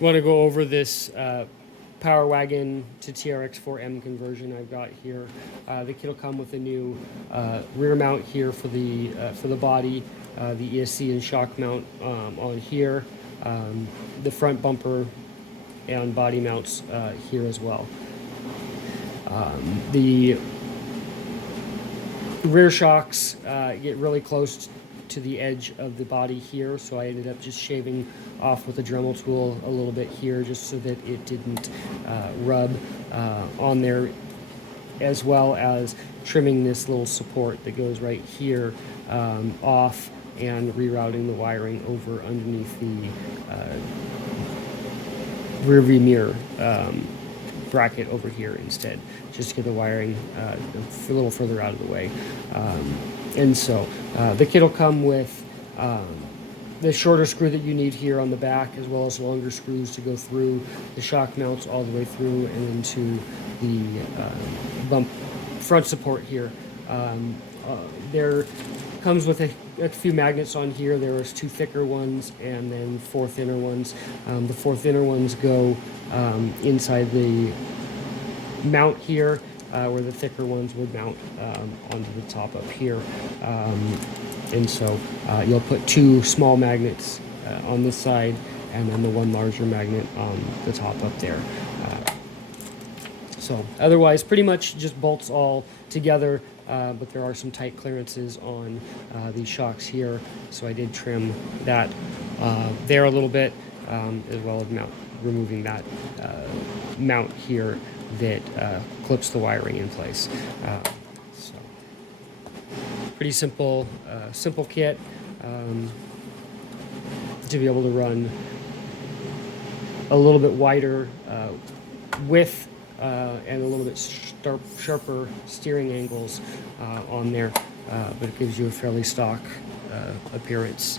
want to go over this Power Wagon to Trx4m conversion I've got here. The kit will come with a new rear mount here for the body, the ESC and shock mount on here, the front bumper and body mounts here as well. The rear shocks get really close to the edge of the body here, so I ended up just shaving off with a Dremel tool a little bit here just so that it didn't rub on there, as well as trimming this little support that goes right here off and rerouting the wiring over underneath the rear view mirror bracket over here instead, just to get the wiring a little further out of the way. And so the kit will come with the shorter screw that you need here on the back, as well as longer screws to go through the shock mounts all the way through and into the front support here. There comes with a few magnets on here. There was 2 thicker ones and then 4 thinner ones. The 4 thinner ones go inside the mount here, where the thicker ones would mount onto the top up here. And so you'll put 2 small magnets on this side and then the 1 larger magnet on the top up there. So otherwise pretty much just bolts all together, but there are some tight clearances on these shocks here, so I did trim that there a little bit, as well as removing that mount here that clips the wiring in place. So pretty simple kit to be able to run a little bit wider width and a little bit sharper steering angles on there, but it gives you a fairly stock appearance.